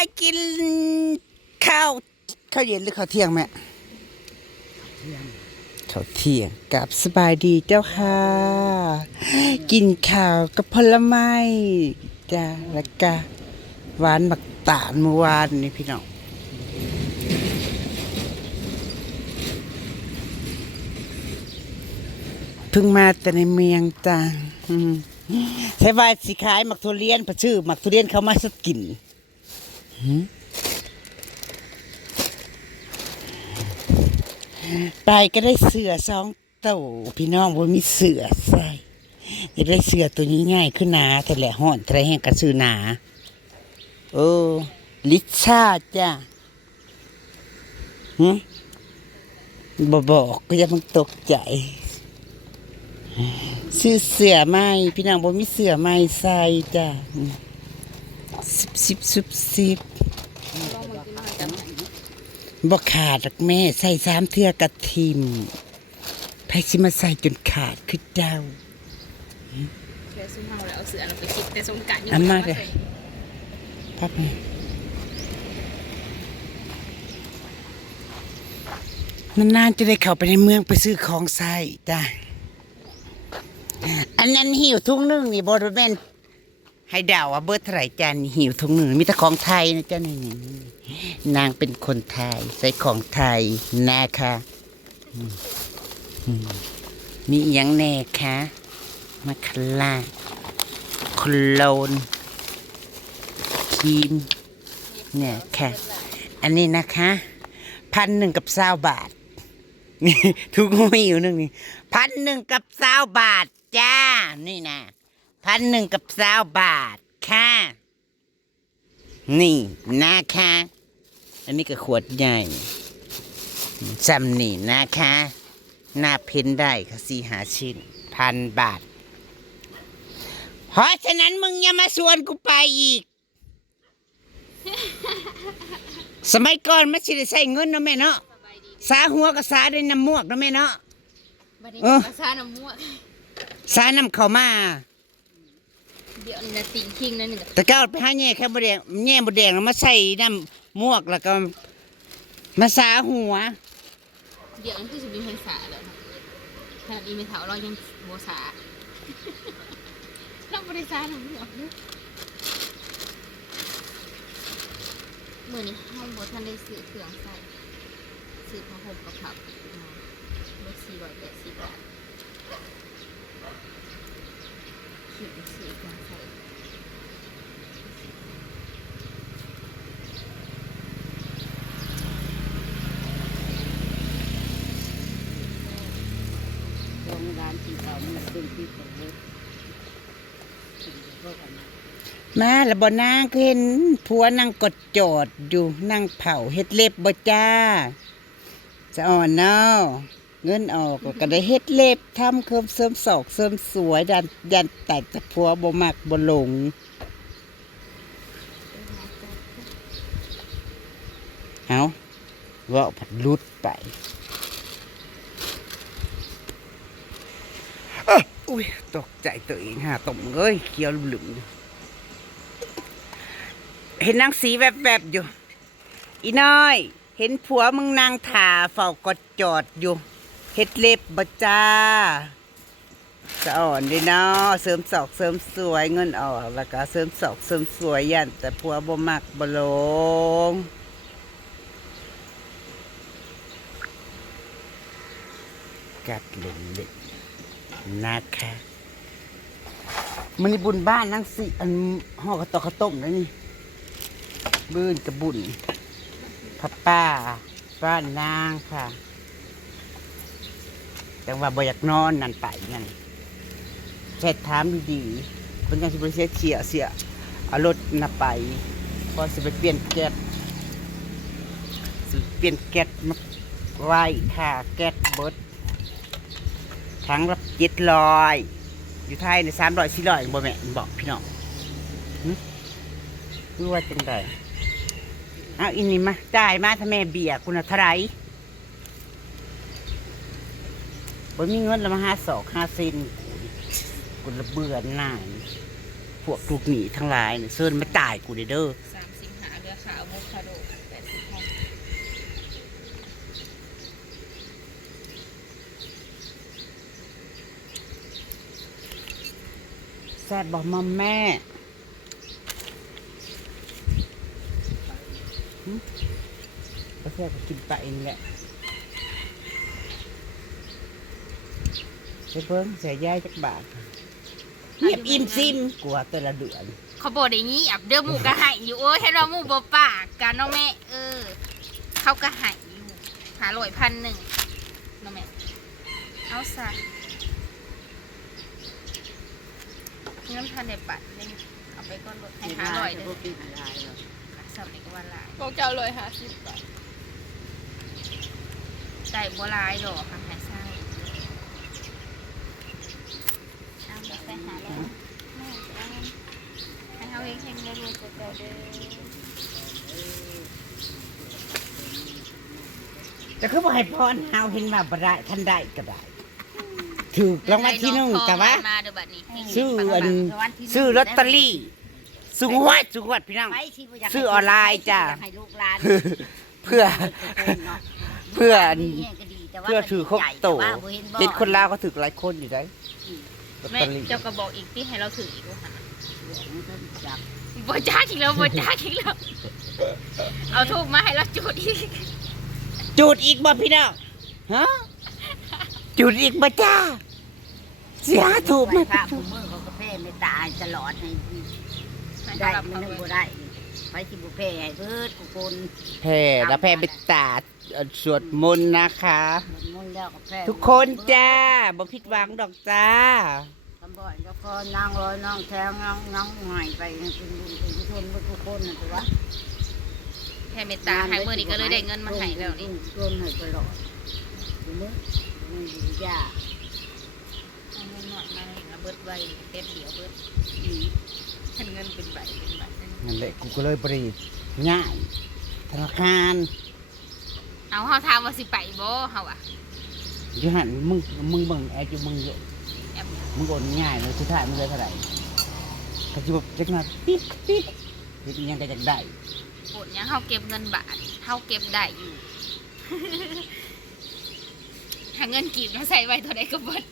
ได้กินข้าวข้าวเย็นหรือข้าวเที่ยงแม่ข้าวเที่ยงกับสบายดีเจ้าค่ะ กินข้าวกับผลไม้จ้าแล้วก็หวานบักตาลเมื่อวานนี่พี่น้องเพิ่งมาแต่ในเมียงจ้าใช่ว่าสิขายหมักทุเรียนประชื่อหมักทุเรียนเขามาสกิน ไปก็ได้เสือสองตัวพี่น้องบ่มีเสือใส่อยากได้เสือตัวนี้ง่ายขึ้นหนาแต่แหละห่อนแต่แห้งกระสือหนา โอ้ ลิชาจ้ะหึบ่บอกก็จะมันตกใจ ซื้อเสือไหมพี่น้องบ่มีเสือไหมใส่จ้ะสิบสิบสิบสิบ บ่ขาดหรอกแม่ ใส่สามเทือกระทิมไผสิมาใส่จนขาดคือเจ้าแค่ซุ่มเฮาแล้วเอาเสือเราไปคิดแต่สงกรารอันมากเลยพับมานานๆจะได้เข้าไปในเมืองไปซื้อของใส่จ้ะอันนั้นหิวทุ่งหนึงนี่บริเวณ ให้เดาว่าเบิดเท่าไหร่จานหิวทุงหนึ่งมีแต่ของไทยนะจ้ะนี่นางเป็นคนไทย ใส่ของไทยนะคะมีอหยังแน่คะมาคลาโคลนครีมเนี่ยค่ะ อันนี้นะคะพันหนึ่งกับเศร้าบาททุกมีอยู่หนึ่งนี่พันหนึ่งกับเศร้าบาทจ้านี่นะ พันหนึ่งกับเศร้าบาท ค่ะ นี่นะคะ อันนี้ก็ขวดใหญ่จำนี่นะคะ หน้าเพ้นได้ค่ะสี่หาชิ้นพันบาท เพราะฉะนั้นมึงอย่ามาสวนกูไปอีก สมัยก่อนไม่ใช่ได้ใส่เงินเนาะแม่เนาะสาหัวก็สาด้วยน้ำมวกเนาะแม่เนาะบัดนี้เออภาษาน้ำมั่วสาน้ำเข้ามาเดี๋ยวนี่นะติงคิงนั่นหนึ่งแต่ก้าวไปหาแง่แค่บดแดงแง่บดแดงแล้วมาใส่น้ำมวกแล้วก็มาสาหัว เดี๋ยวนั้นคือจะมีภาษาแล้วขนาดอีเมถาเรายังโบสาเราบริษาน้ำมั่วเด้อเมื่อนี้ห้องบท่านได้ซื้อเครื่องใส่ซื้อผ้าห่มกับผับรถสี่ร้อยแปดสิบบาท คิดซื้อเครื่องใส่มาแล้วบ่นางก็เห็นผัวนั่งกดจอดอยู่นั่งเผาเฮ็ดเล็บบ่จ้า จะอ่อนเนาะ เงินออกก็ได้เฮ็ดเล็บทำเคิมเสริมศอกเสริมสวยดันยันแต่ต่ผัวบ่มักบ่หลงเอาเว่าผัดลุดไปอุ้ยตกใจตัวเองฮะตมเอ้ยเคี้ยวหลุมๆอยู่เห็นนางสีแวบๆอยู่ อีน้อย เห็นผัวมึงนางถ่าเฝ้ากดจอดอยู่ เฮ็ดเล็บบ่จ้าสะอ่อนดีเนาะเสริมศอกเสริมสวยเงินออกแล้วก็เสริมศอกเสริมสวยยันแต่ผัวบ่มักบ่ลงกัดเล่นเล่นนะคะมันนี่บุญบ้านนั่งสิอันห่อกระตอกกระต้มแล้วนี่บื้นกระบุญพ่อป้าบ้านนางค่ะ แต่ว่าบ่อยากนอนนั่นไปนั่นแค่ถามดีๆเป็นยังสิบริเสียเฉียเสียเอารถน่ะไปพอสิไปเปลี่ยนแก๊สสิเปลี่ยนแก๊สมาไว้ค่ะแก๊สเบิดทั้งละเจ็ดร้อยอยู่ไทยในสามร้อยสี่ร้อยบ่แม่บอกพี่น้องหึรู้ว่าจังไดเอาอินนี่มาจ่ายมาถ้าแม่เบียร์คุณเท่าไร บ่มีเงินแล้วมาห้าศอกห้าเซนกูระเบื่อหน้านี่พวกลูกหนีทั้งหลายเนี่ยเซินมาจ่ายกูเด้อเด้อสามสิงหาเรือคขาอะโวคาโดแปดสิบพันแซ่บบอกมาแม่หึก็แซ่บก็กินไปเองแหละ ไปเพิ่งเสียย่ายจักบาทเงียบอิ่มซิมกลัวแต่ละเดือนเขาบอกได้งี้อับเด้อหมูกระหายอยู่โอ้ยให้เราหมูบ่ปากกันเนาะแม่เออเขากระหายอยู่หาร้อยพันหนึ่งเนาะแม่เอาซะเงินพันเด็ดปัดนี่เอาไปก้อนรถให้หาร้อยเด้อสำเร็จก็ว่าหลายพวกเจ้าเลยห้าสิบบาทได้บัวลายดอกค่ะหาย ไปหาแล้วแม่เอาให้เขาเองเฮงเลยจะเจอเด้อแต่คือบอกให้พรเฮาเห็นว่าบ่ได้ท่านได้ก็ได้ถูกรางวัลที่หนึ่งแต่ว่ามาเดี๋ยวบัดนี้ให้ซื้ออันซื้อลอตเตอรี่สูงวัดสูงวัดพี่น้องซื้อออนไลน์จ้ะให้ลูกหลานเพื่อ เพื่อเพื่อถือครบโตแต่ว่าบ่ห็บ่เด็กคนลาวก็ถือหลายคนอยู่ได้ แม่เตอรี่เจ้าก็บอกอีกที่ให้เราถืออีกว่าหั่นน่ะจับบ่จ้าอีกแล้วบ่จ้าอีกแล้ว เอาทูบมาให้เราจุดอีก จุดอีกบ่พี่น้องฮะจุดอีกบ่จ้า เสียถูกไหมไหว้พระผู้มือเขาก็แพ้ไม่ตายตลอดให้ให้ได้เรามัเขานนึงเบิ่บ่งได้ ไปสิบ่แพ้ให้เบิดกูคนแพ่แล้วแพ่ไปตาดเอ่อสวดมนต์นะคะ มันมุ่นแล้วก็แพ้ทุกคนจ้าบ่ผิดหวังดอกจ้าคำบ่อยก็พอนั่งร้อยนั่งแถวนั่งนั่งหายไปเป็นบุญเป็นกุศลเบิดทุกคนน่ะตัวแค่เมตตาให้เมื่อนี้ก็เลยได้เงินมาให้แล้วนี่รวมให้ตลอดดูมื้อมันดียาก เอาเงินหน่อยมาให้เราเบิดไว้เต็มเดียวเบิดอืมเป็นเงินเป็นใบเป็นใบ นั่นแหละกูก็เลยบริง่ายธนาคารเอาเฮาถามว่าสิไปบ่เฮาอะอยู่หันมึงมึงเบิ่งแอดอยู่มึงเยอะแอบมึงโอนง่ายเลยสุดท้ายมึงเลยเท่าไหร่ก็จะบอกจักหน่อยปิ๊บปิ๊บปิ๊บยังก็จะได้โอดยังเฮาเก็บเงินบาทเฮาเก็บได้อยู่ หาเงินกีบมาใส่ไว้เท่าใดก็เบิด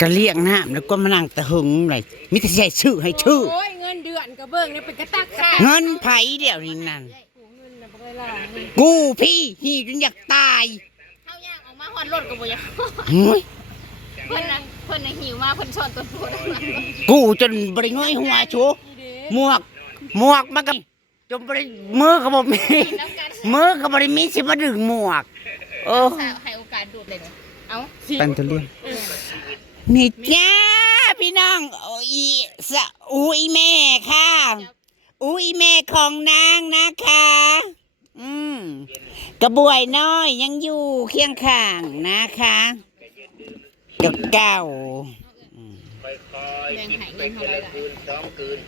ก็เลี้ยงน้ำแล้วก็มานั่งตะหึงเลยมิตรใช้ชื่อให้ชื่อ โอ้ยเงินเดือนกระเบื้องนี่เป็นกระตักค่ะเงินไผเดี๋ยวนี้นั่น โอ้เงินน่ะบ่ได้ล่างนี่กูพี่หีจนอยากตายเฮาย่างออกมาฮอดรถก็บ่อยากเฮ้ยเพิ่นน่ะเพิ่นน่ะหิวมาเพิ่นชอนต้นโพธิ์นั่นน่ะกูจนบริเงยหัวชูนี่เด้หมวก หมวกมันก็จนบริมือก็บ่มีน้ำกันมือก็บริมีสิมาดึงหมวกโอ้ให้โอกาสดูดเลยเด้อเอาเป็นทุเรียน นี่จ้าพี่น้องโอ้ยสะอุ้ยแม่ค่ะ อุ้ยแม่ของนางนะคะ อืมกระบวยน้อยยังอยู่เคียงข้างนะคะเก่าเก่าแบ่งให้เงินเท่าไหร่ล่ะคืนสองคืน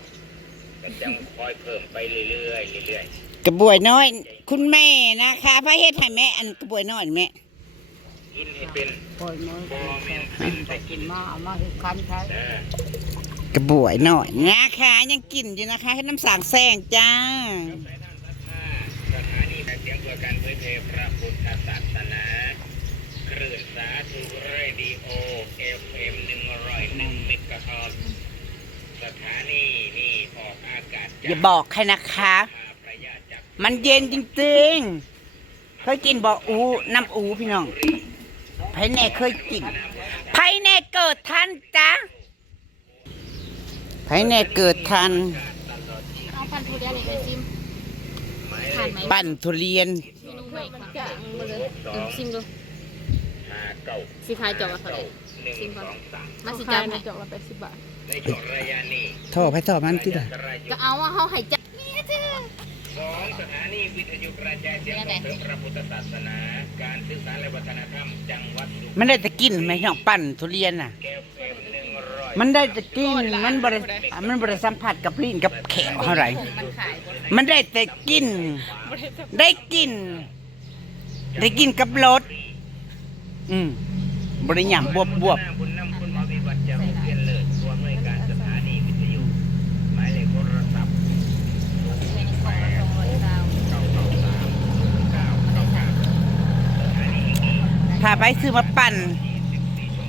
ก็จังคอยเพิ่มไปเรื่อยๆเรื่อยๆกระบวยน้อย คุณแม่นะคะพระเฮ็ดให้แม่อันกระบวยน้อยแม่ๆ กินให้เป็นปล่อยมือกินไปกินมาเอามาให้คันใช้นะกระบวยน้อยนะคะยังกินอยู่นะคะให้น้ำสางแซงจ้าสถานีเสียงเพื่อการเผยแพร่พระพุทธศาสนาคลื่นสาธุเรดิโอเอฟเอ็มหนึ่งร้อยหนึ่งเมกะฮอตสถานีนี่ออกอากาศอย่าบอกใครนะคะ พระยาจักรมันเย็นจริงๆ เคยกินบ่อูน้ำอูพี่น้อง ไผแน่เคยกินไผแน่เกิดทันจ้ะไผแน่เกิดทันเอาพันทุเรียนเลยเลยซิมผ่านไหมปั่นทุเรียนเมนูใหม่ค่ะจางมาเลยเออซิมดูห้าเก้าสิขายจอกละเท่าไหร่หนึ่งซิมก่อนสองสามมาสิขายจานในให้จอกละแปดสิบบาทในช่วงระยะนี้ท่อไผท่อมันที่ไหนก็เอาว่าเฮาให้จัก สองสถานีวิทยุกระจายเสียงส่งเสริมพระพุทธศาสนา การสื่อสารและวัฒนธรรมจังหวัดสุมันได้แต่กินไหมน้องปั่นทุเรียนน่ะ แก้วเฟมหนึ่งร้อยมันได้แต่กินมันบริมันบริสัมผัสกับลิ้นกับแขวเท่าไหร่มันขายบ่มันได้แต่กินได้กิน ได้กินกับรสอืมบริยามบวบบวบบุญนำคุณหมอวิวัฒน์จะโรงเรียนเลิศผู้อำนวยการสถานีวิทยุหมายเลขโทรศัพท์ เป็นของละสองร้อยดาว เก้าเก้าสามเก้าเก้าเก้าสถานีแห่ง นี้ถ้าไปซื้อมาปั่น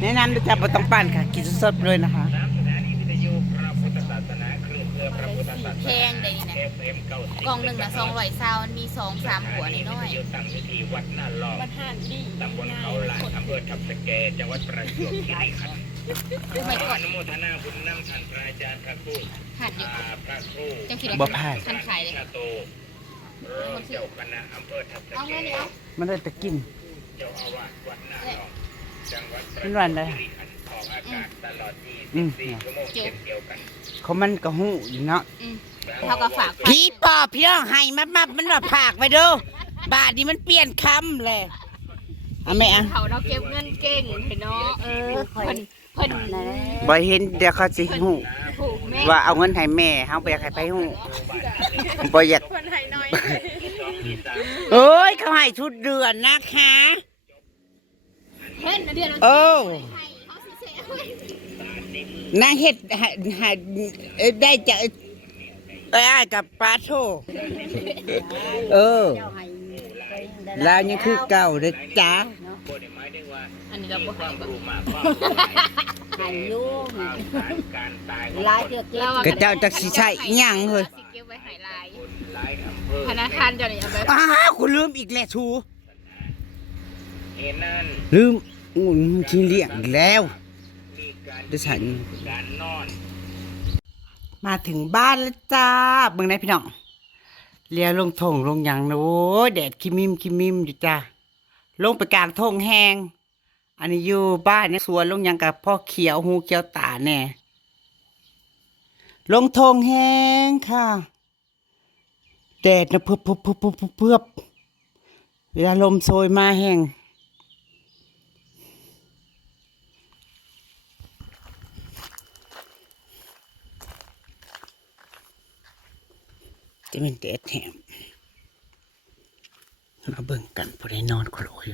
แนะนำจะบ่ต้องปั่นค่ะ กินสดๆเลยนะคะสามสถานีวิทยุพระพุทธศาสนาเครือเพื่อพระพุทธศาสแพนางได้นี่นะ FM เก้าสิบกล่องหนึ่งนะสองร้อยซาวมันมีสองสามหัวน้อยอยู่ตั้งอยู่ที่วัดนาลอมันห่านดีตำบลเขาหลานอำเภอทับสแกจังหวัดประจวบคีรีขันธ์ๆดูไม่ก่ขออนอนุโมทนาบุญนำท่านพระอาจารย์พระครูหัดอยู่อ่าพระครูจังคิดบ่ว่าพลาดทันขายเลยชาโตรองเจ้าคณะอำเภอทับสแกมันได้แต่กิน เจ้าอาวาสวัดนาหลองจังหวัดประเป็นจววับนใดคีรีขันธ์ออกอากาศตลอดอืม24ชั่วโมงเช่นเดียวกันเขามันก็หูอยู่เนาะอืมเขาก็ฝากพี่ปอบพี่น้องให้มามามันว่าผากไปเดูบาทนี้มันเปลี่ยนคำเลยเอาไหมอะเขาเราเก็บเงินเก่งเห็นเนาะเออเพิ่นเพิ่นบ่เห็นเดี๋ยวเขาสิหูผูกแม่ว่าเอาเงินให้แม่เฮาไปอยากให้ไปหูบ่อยากคนไทยน้อย เอ้ยเขาให้ชุดเดือนนะคะเพิ่ นนะเดือนละโอ้ให้เขาสิเสียเว้ยนางเฮ็ดให้ให้เอ้ยได้จากเอ้ยกับปลาโทเออเจ้าให้ไปได้ลาวยังคือเก่าเลยจ้าบ่ได้หมายถึงว่าอันนี้เราบ่คให้วามบ่รู้มากความให้อยู่ข่าวสารการตายของหลายคนเทื่อเก็บเรากระเจ้าจักสิใช่อิหยังเฮ้ยสิเก็บไว้ให้หลายหลายอำเภอธนาคารเจ้านี่เอาไปอ้าวกูลืมอีกแล้วชูเหตุนั้นลืม อู้มันเลี้ยงแล้วมีการเดี๋ยวฉันมาถึงบ้านแล้วจ้าเบิ่งได้พี่น้องเลี้ยวลงทงลงหยังนะโอ้ยแดดคิมิมคิมิมอยู่จ้าลงไปกลางทงแหงอันนี้อยู่บ้านเนี่ยสวนลงหยังกับพ่อเขียวหูเขียวตาแน่ลงทงแหงค่ะแดดนะเพื่อเพื่อเพื่อเพื่อเพื่อเวลาลมโชยมาแห้ง จะเป็นแดดแหมมาเบิ่งกันพอได้นอนโคลอย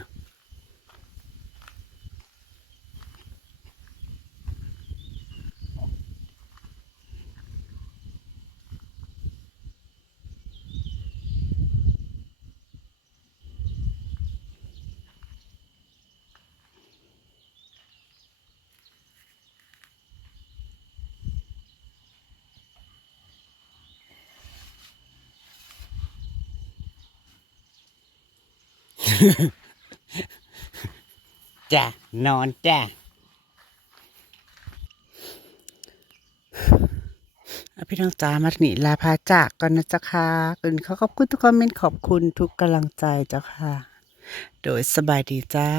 จ้ะนอนจ้ะพี่น้องจ้ามาถนี่ลาพาจากก่อนนะจ๊ะค่ะก่อนขอขอบคุณทุกคอมเมนต์ขอบคุณทุกกำลังใจเจ้าค่ะ โดยสบายดีจ้า